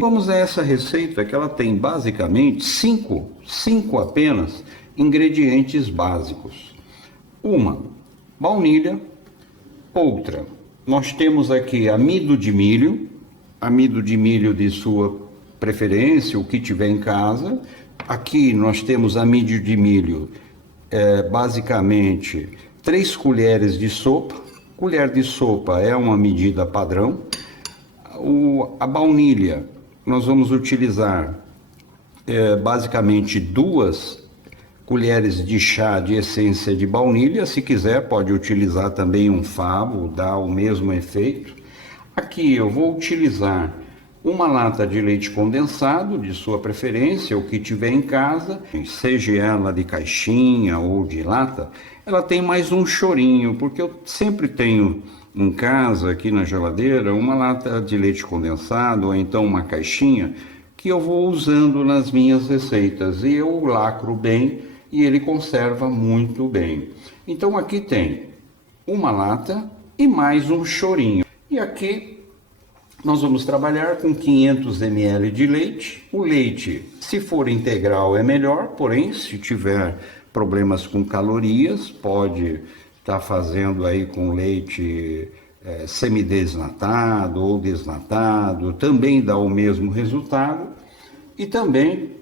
Vamos a essa receita que ela tem basicamente cinco apenas ingredientes básicos. Uma, baunilha. Outra, nós temos aqui amido de milho de sua preferência, o que tiver em casa. Aqui nós temos amido de milho, basicamente 3 colheres de sopa. Colher de sopa é uma medida padrão. A baunilha, nós vamos utilizar basicamente 2 colheres de chá de essência de baunilha. Se quiser, pode utilizar também um favo, dá o mesmo efeito. Aqui eu vou utilizar uma lata de leite condensado, de sua preferência, o que tiver em casa, seja ela de caixinha ou de lata. Ela tem mais um chorinho, porque eu sempre tenho em casa, aqui na geladeira, uma lata de leite condensado, ou então uma caixinha, que eu vou usando nas minhas receitas, e eu lacro bem, e ele conserva muito bem. Então aqui tem uma lata e mais um chorinho. E aqui nós vamos trabalhar com 500 ml de leite. O leite, se for integral, é melhor, porém, se tiver problemas com calorias, pode estar fazendo aí com leite semidesnatado ou desnatado, também dá o mesmo resultado. E também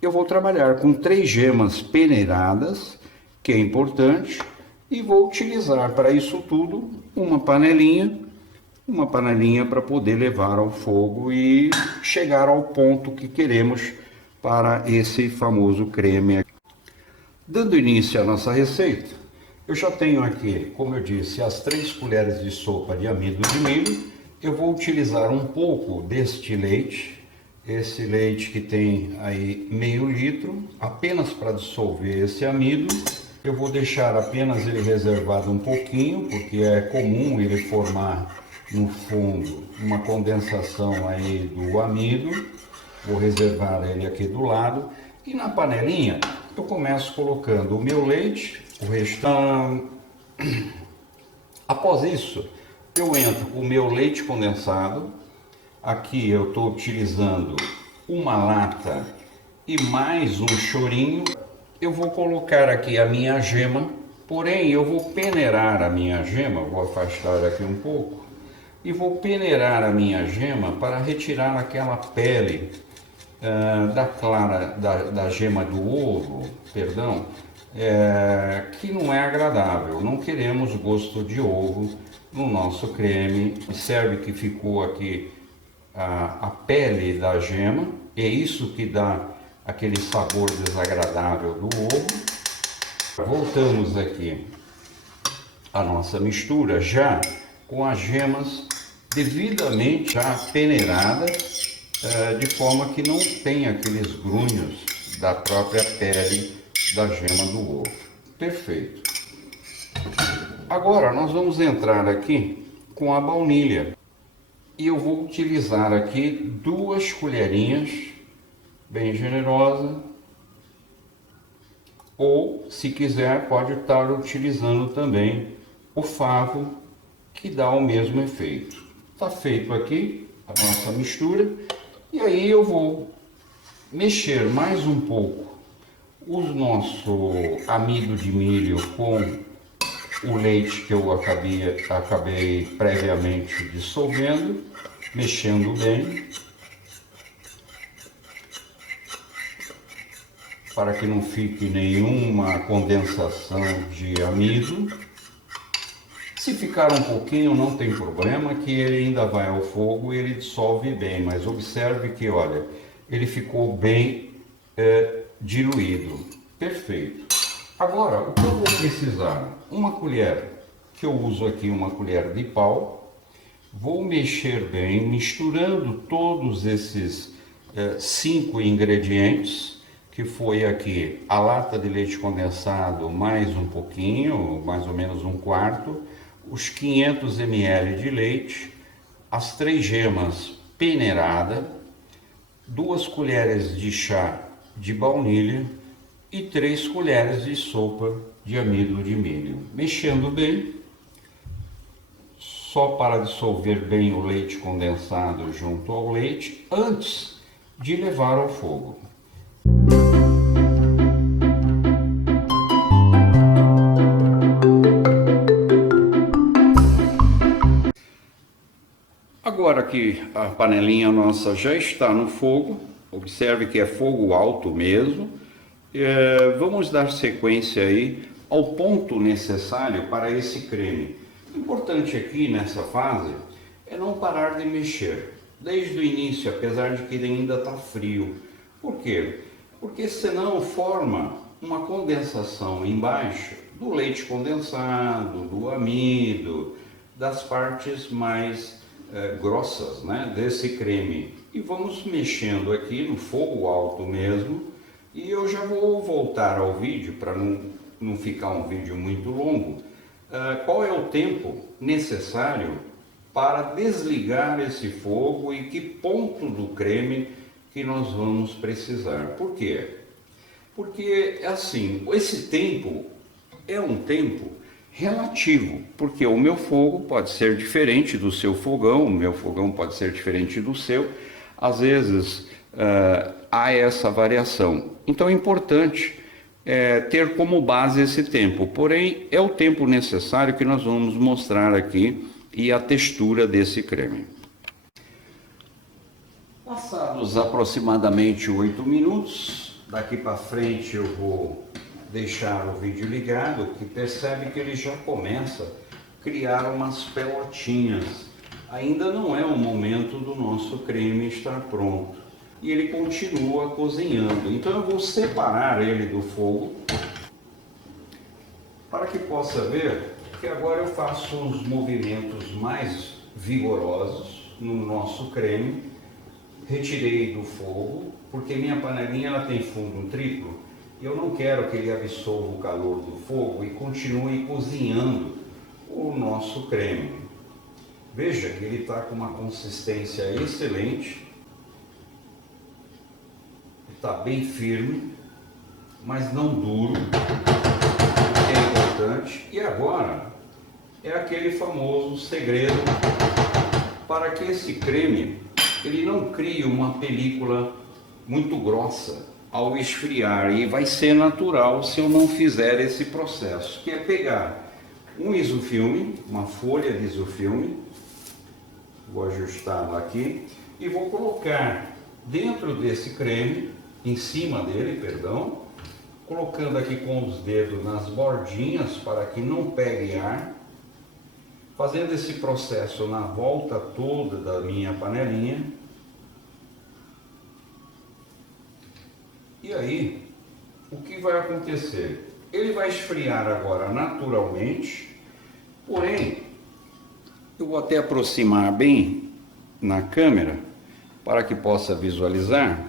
eu vou trabalhar com 3 gemas peneiradas, que é importante, e vou utilizar para isso tudo uma panelinha para poder levar ao fogo e chegar ao ponto que queremos para esse famoso creme. Dando início à nossa receita, eu já tenho aqui, como eu disse, as 3 colheres de sopa de amido de milho. Eu vou utilizar um pouco deste leite, esse leite que tem aí meio litro, apenas para dissolver esse amido. Eu vou deixar apenas ele reservado um pouquinho, porque é comum ele formar no fundo uma condensação aí do amido. Vou reservar ele aqui do lado. E na panelinha eu começo colocando o meu leite, o restante. Após isso, eu entro com o meu leite condensado. Aqui eu estou utilizando uma lata e mais um chorinho. Eu vou colocar aqui a minha gema, porém eu vou peneirar a minha gema, vou afastar aqui um pouco, e vou peneirar a minha gema para retirar aquela pele da clara, da gema do ovo, perdão, que não é agradável. Não queremos gosto de ovo no nosso creme. Observe que ficou aqui a pele da gema, é isso que dá aquele sabor desagradável do ovo. Voltamos aqui à nossa mistura já com as gemas devidamente já peneiradas, de forma que não tem aqueles grunhos da própria pele da gema do ovo. Perfeito. Agora nós vamos entrar aqui com a baunilha. E eu vou utilizar aqui 2 colherinhas, bem generosa, ou se quiser pode estar utilizando também o favo, que dá o mesmo efeito. Está feito aqui a nossa mistura, e aí eu vou mexer mais um pouco o nosso amido de milho com o leite que eu acabei previamente dissolvendo, mexendo bem, para que não fique nenhuma condensação de amido. Se ficar um pouquinho não tem problema, que ele ainda vai ao fogo e ele dissolve bem, mas observe que, olha, ele ficou bem diluído. Perfeito. Agora, o que eu vou precisar? Uma colher, que eu uso aqui uma colher de pau. Vou mexer bem, misturando todos esses 5 ingredientes, que foi aqui a lata de leite condensado mais um pouquinho, mais ou menos 1/4, os 500 ml de leite, as 3 gemas peneiradas, 2 colheres de chá de baunilha e 3 colheres de sopa de amido de milho. Mexendo bem, só para dissolver bem o leite condensado junto ao leite antes de levar ao fogo. Agora que a panelinha nossa já está no fogo, observe que é fogo alto mesmo, vamos dar sequência aí ao ponto necessário para esse creme. O importante aqui nessa fase é não parar de mexer desde o início, apesar de que ele ainda está frio. Por quê? Porque senão forma uma condensação embaixo do leite condensado, do amido, das partes mais grossas, né, desse creme. E vamos mexendo aqui no fogo alto mesmo, e eu já vou voltar ao vídeo para não ficar um vídeo muito longo. Qual é o tempo necessário para desligar esse fogo e que ponto do creme que nós vamos precisar. Por quê? Porque assim, esse tempo é um tempo relativo, porque o meu fogo pode ser diferente do seu fogão, o meu fogão pode ser diferente do seu, às vezes há essa variação. Então é importante ter como base esse tempo, porém é o tempo necessário que nós vamos mostrar aqui e a textura desse creme. Passados aproximadamente 8 minutos, daqui para frente eu vou deixar o vídeo ligado, que percebe que ele já começa a criar umas pelotinhas. Ainda não é o momento do nosso creme estar pronto. E ele continua cozinhando. Então eu vou separar ele do fogo para que possa ver que agora eu faço uns movimentos mais vigorosos no nosso creme. Retirei do fogo, porque minha panelinha ela tem fundo triplo. E eu não quero que ele absorva o calor do fogo e continue cozinhando o nosso creme. Veja que ele está com uma consistência excelente. Está bem firme, mas não duro, que é importante. E agora é aquele famoso segredo para que esse creme ele não crie uma película muito grossa ao esfriar, e vai ser natural se eu não fizer esse processo, que é pegar um isofilme, uma folha de isofilme, vou ajustá-lo aqui e vou colocar dentro desse creme, em cima dele, perdão, colocando aqui com os dedos nas bordinhas para que não pegue ar, fazendo esse processo na volta toda da minha panelinha. E aí, o que vai acontecer? Ele vai esfriar agora naturalmente, porém, eu vou até aproximar bem na câmera para que possa visualizar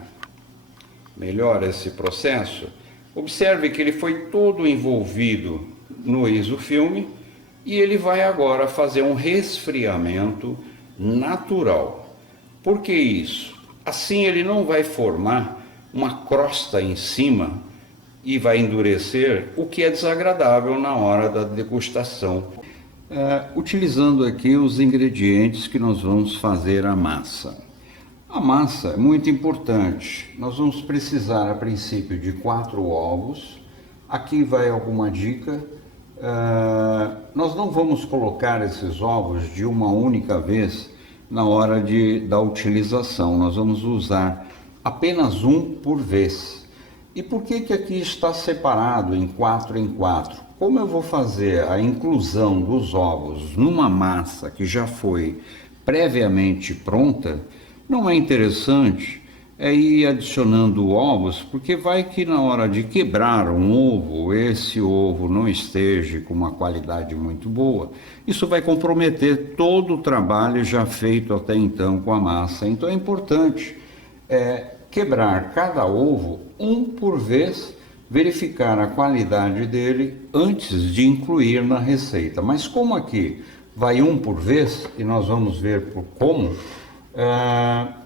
melhor esse processo. Observe que ele foi todo envolvido no isofilme e ele vai agora fazer um resfriamento natural. Por que isso? Assim ele não vai formar uma crosta em cima e vai endurecer, o que é desagradável na hora da degustação. Utilizando aqui os ingredientes que nós vamos fazer a massa. A massa é muito importante. Nós vamos precisar a princípio de 4 ovos. Aqui vai alguma dica. Nós não vamos colocar esses ovos de uma única vez na hora da utilização. Nós vamos usar apenas um por vez. E por que aqui está separado em 4 em 4? Como eu vou fazer a inclusão dos ovos numa massa que já foi previamente pronta, não é interessante ir adicionando ovos, porque vai que na hora de quebrar um ovo, esse ovo não esteja com uma qualidade muito boa. Isso vai comprometer todo o trabalho já feito até então com a massa. Então é importante quebrar cada ovo um por vez, verificar a qualidade dele antes de incluir na receita. Mas como aqui vai um por vez, e nós vamos ver como,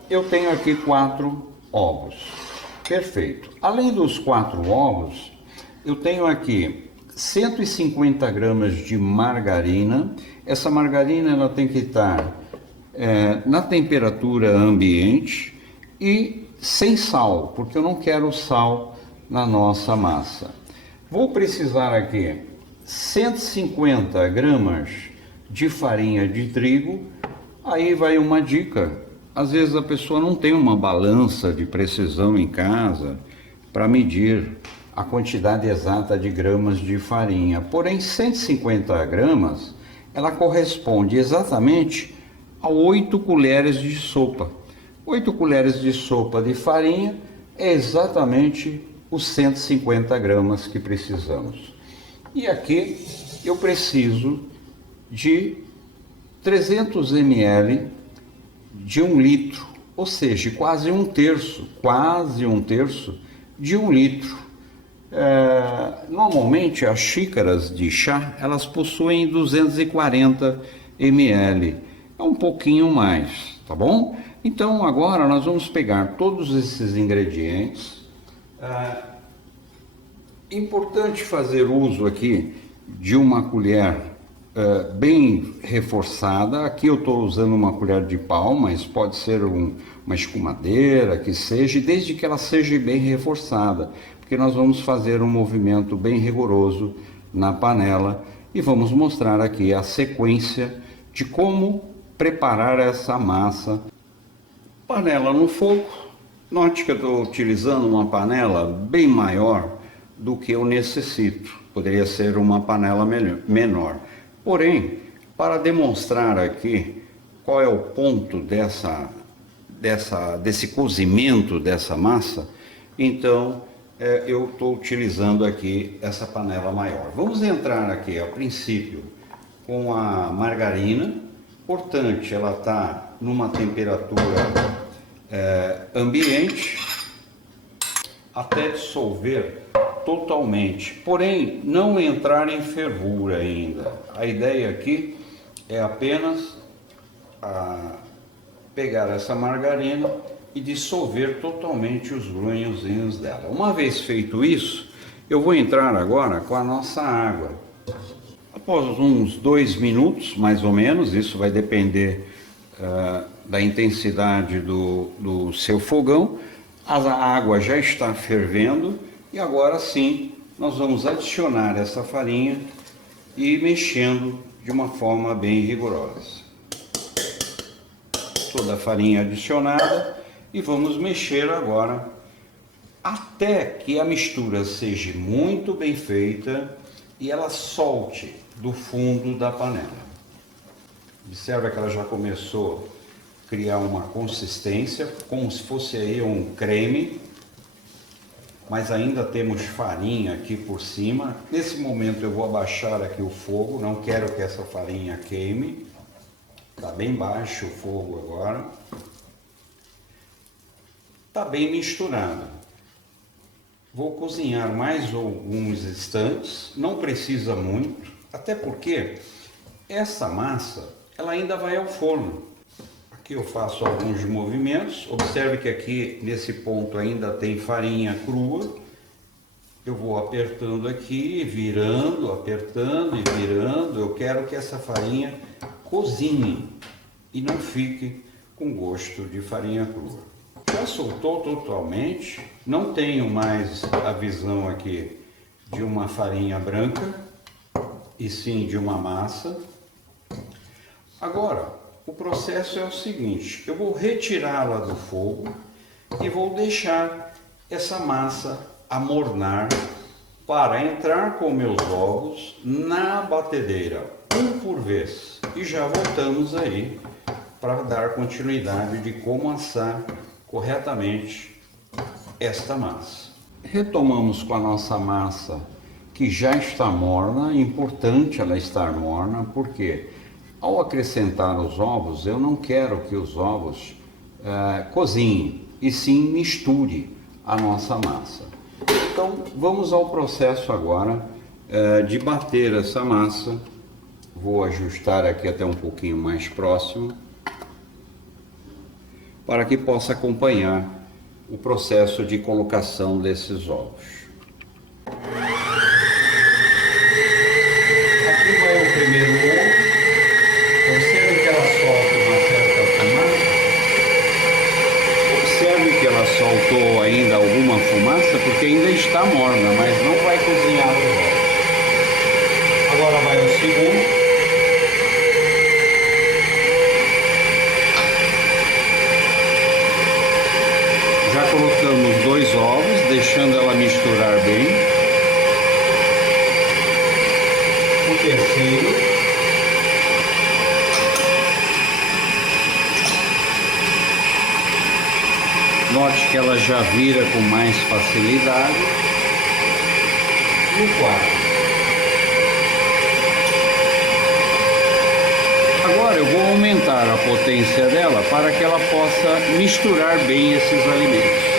eu tenho aqui 4 ovos. Perfeito. Além dos 4 ovos, eu tenho aqui 150 gramas de margarina. Essa margarina ela tem que estar na temperatura ambiente e sem sal, porque eu não quero sal na nossa massa. Vou precisar aqui 150 gramas de farinha de trigo. Aí vai uma dica: às vezes a pessoa não tem uma balança de precisão em casa para medir a quantidade exata de gramas de farinha. Porém, 150 gramas, ela corresponde exatamente a 8 colheres de sopa. 8 colheres de sopa de farinha é exatamente os 150 gramas que precisamos. E aqui eu preciso de 300 ml de 1 litro, ou seja, quase um terço de 1 litro. Normalmente as xícaras de chá, elas possuem 240 ml, é um pouquinho mais, tá bom? Então agora nós vamos pegar todos esses ingredientes. Importante fazer uso aqui de uma colher bem reforçada. Aqui eu estou usando uma colher de pau, mas pode ser uma escumadeira, que seja, desde que ela seja bem reforçada, porque nós vamos fazer um movimento bem rigoroso na panela e vamos mostrar aqui a sequência de como preparar essa massa. Panela no fogo. Note que eu estou utilizando uma panela bem maior do que eu necessito. Poderia ser uma panela menor. Porém, para demonstrar aqui qual é o ponto desse cozimento dessa massa, então eu estou utilizando aqui essa panela maior. Vamos entrar aqui a princípio com a margarina. Importante, ela está numa temperatura ambiente até dissolver totalmente, porém não entrar em fervura ainda. A ideia aqui é apenas pegar essa margarina e dissolver totalmente os grãozinhos dela. Uma vez feito isso, eu vou entrar agora com a nossa água. Após uns 2 minutos, mais ou menos, isso vai depender da intensidade do seu fogão, a água já está fervendo e agora sim nós vamos adicionar essa farinha e ir mexendo de uma forma bem rigorosa. Toda a farinha adicionada e vamos mexer agora até que a mistura seja muito bem feita e ela solte do fundo da panela. Observa que ela já começou a criar uma consistência, como se fosse aí um creme, mas ainda temos farinha aqui por cima. Nesse momento eu vou abaixar aqui o fogo, não quero que essa farinha queime. Está bem baixo o fogo agora. Está bem misturado. Vou cozinhar mais alguns instantes, não precisa muito, até porque essa massa ela ainda vai ao forno. Aqui eu faço alguns movimentos. Observe que aqui nesse ponto ainda tem farinha crua. Eu vou apertando aqui, virando, apertando e virando. Eu quero que essa farinha cozinhe e não fique com gosto de farinha crua. Já soltou totalmente, não tenho mais a visão aqui de uma farinha branca, e sim de uma massa. Agora, o processo é o seguinte: eu vou retirá-la do fogo e vou deixar essa massa amornar para entrar com meus ovos na batedeira, um por vez. E já voltamos aí para dar continuidade de como assar corretamente esta massa. Retomamos com a nossa massa, que já está morna. É importante ela estar morna, porque ao acrescentar os ovos, eu não quero que os ovos cozinhem, e sim misture a nossa massa. Então vamos ao processo agora de bater essa massa. Vou ajustar aqui até um pouquinho mais próximo, para que possa acompanhar o processo de colocação desses ovos. Aqui vai o primeiro ovo. soltou ainda alguma fumaça, porque ainda está morna, mas não vai cozinhar os ovos. Agora vai o segundo. Já colocamos 2 ovos, deixando ela misturar bem. O terceiro. Note que ela já vira com mais facilidade. E o quarto. Agora eu vou aumentar a potência dela para que ela possa misturar bem esses alimentos.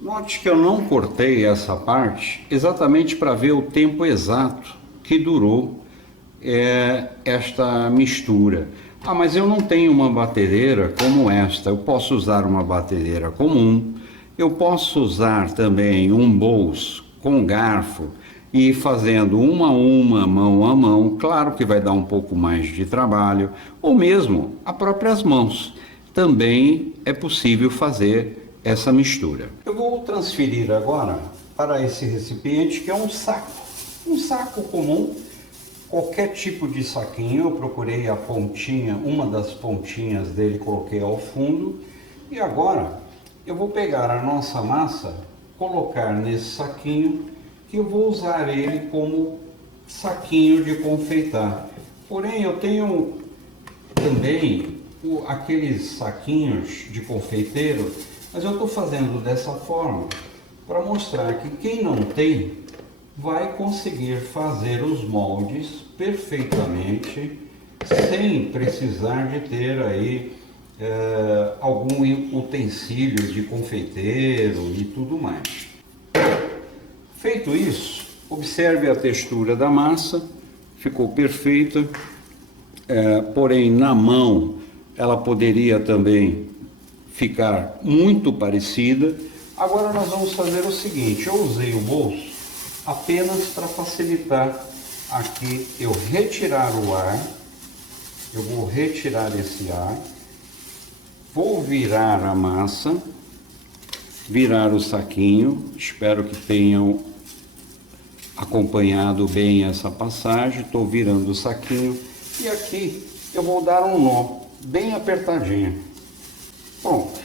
Note que eu não cortei essa parte exatamente para ver o tempo exato que durou esta mistura. Ah, mas eu não tenho uma batedeira como esta. Eu posso usar uma batedeira comum. Eu posso usar também um bowls com garfo e ir fazendo uma a uma, mão a mão. Claro que vai dar um pouco mais de trabalho. Ou mesmo a próprias mãos. Também é possível fazer essa mistura. Eu vou transferir agora para esse recipiente, que é um saco comum, qualquer tipo de saquinho. Eu procurei a pontinha, uma das pontinhas dele, coloquei ao fundo. E agora eu vou pegar a nossa massa, colocar nesse saquinho, que eu vou usar ele como saquinho de confeitar. Porém, eu tenho também aqueles saquinhos de confeiteiro, mas eu estou fazendo dessa forma para mostrar que quem não tem vai conseguir fazer os moldes perfeitamente sem precisar de ter aí algum utensílio de confeiteiro e tudo mais. Feito isso, observe a textura da massa, ficou perfeita, porém na mão ela poderia também ficar muito parecida. Agora nós vamos fazer o seguinte: eu usei o bolso apenas para facilitar aqui eu retirar o ar. Eu vou retirar esse ar, vou virar a massa, virar o saquinho. Espero que tenham acompanhado bem essa passagem. Estou virando o saquinho e aqui eu vou dar um nó bem apertadinho. Pronto,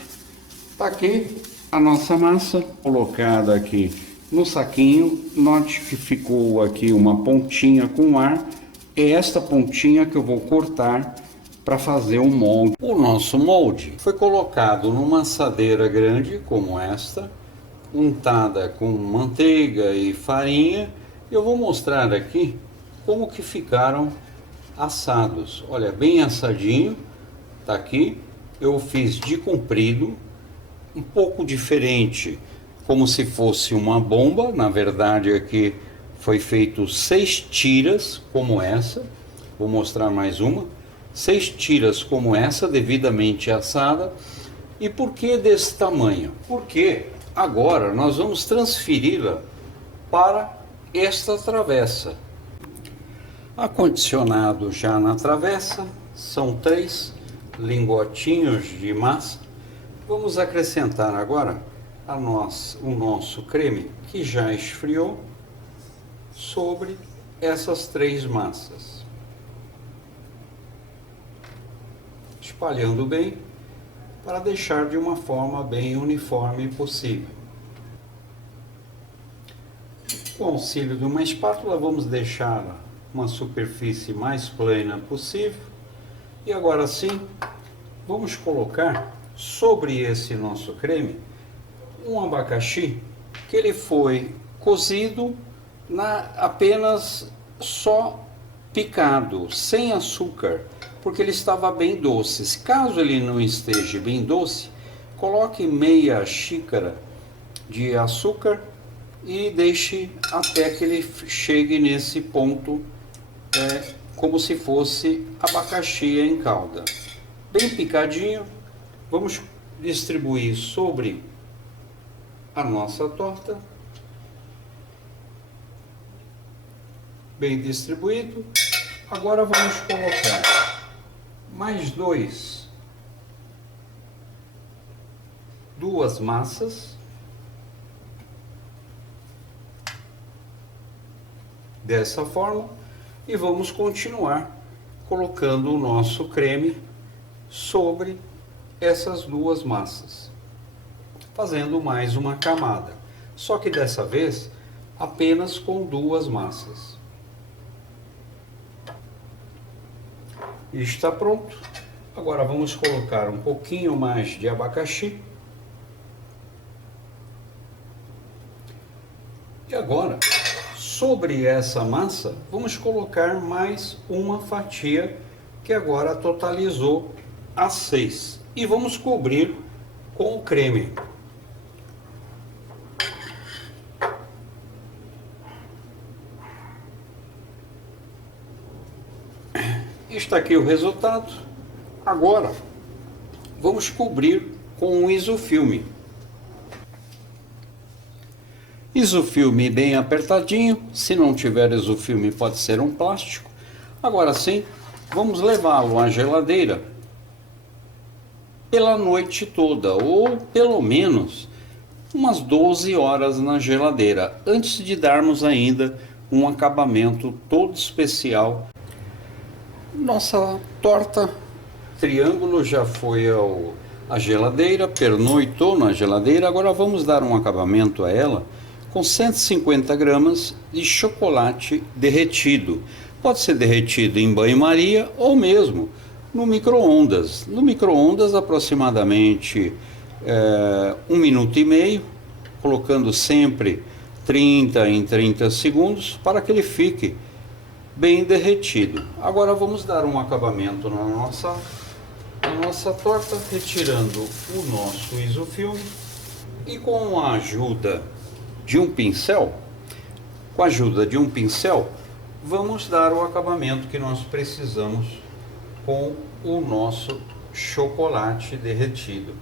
está aqui a nossa massa colocada aqui no saquinho. Note que ficou aqui uma pontinha com ar. É esta pontinha que eu vou cortar para fazer um molde. O nosso molde foi colocado numa assadeira grande como esta, untada com manteiga e farinha. Eu vou mostrar aqui como que ficaram assados. Olha, bem assadinho, tá aqui. Eu fiz de comprido, um pouco diferente, como se fosse uma bomba. Na verdade aqui foi feito 6 tiras como essa. Vou mostrar mais uma. 6 tiras como essa, devidamente assada. E por que desse tamanho? Porque agora nós vamos transferi-la para esta travessa. Acondicionado já na travessa, são 3 lingotinhos de massa. Vamos acrescentar agora o nosso creme, que já esfriou, sobre essas 3 massas, espalhando bem para deixar de uma forma bem uniforme possível. Com o auxílio de uma espátula, vamos deixar uma superfície mais plana possível. E agora sim, vamos colocar sobre esse nosso creme um abacaxi que ele foi cozido apenas só picado, sem açúcar, porque ele estava bem doce. Caso ele não esteja bem doce, coloque meia xícara de açúcar e deixe até que ele chegue nesse ponto, como se fosse abacaxi em calda. Bem picadinho, vamos distribuir sobre a nossa torta. Bem distribuído. Agora vamos colocar mais duas massas dessa forma e vamos continuar colocando o nosso creme sobre essas duas massas, fazendo mais uma camada, só que dessa vez apenas com duas massas. E está pronto. Agora vamos colocar um pouquinho mais de abacaxi. E agora, sobre essa massa, vamos colocar mais uma fatia, que agora totalizou as 6. E vamos cobrir com o creme. Está aqui o resultado. Agora vamos cobrir com um isofilme. Isofilme bem apertadinho. Se não tiver isofilme, pode ser um plástico. Agora sim, vamos levá-lo à geladeira pela noite toda, ou pelo menos umas 12 horas na geladeira, antes de darmos ainda um acabamento todo especial. Nossa torta triângulo já foi à geladeira, pernoitou na geladeira. Agora vamos dar um acabamento a ela com 150 gramas de chocolate derretido. Pode ser derretido em banho-maria ou mesmo no micro-ondas. No micro-ondas aproximadamente 1 minuto e meio, colocando sempre 30 em 30 segundos para que ele fique bem derretido. Agora vamos dar um acabamento na nossa torta, retirando o nosso isofilme e com a ajuda de um pincel, vamos dar o acabamento que nós precisamos com o nosso chocolate derretido.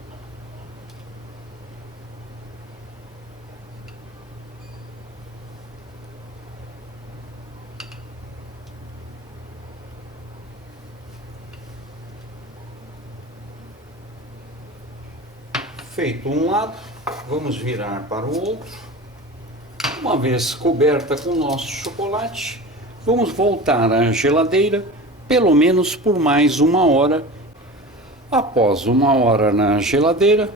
Feito um lado, vamos virar para o outro. Uma vez coberta com o nosso chocolate, vamos voltar à geladeira pelo menos por mais 1 hora. Após 1 hora na geladeira,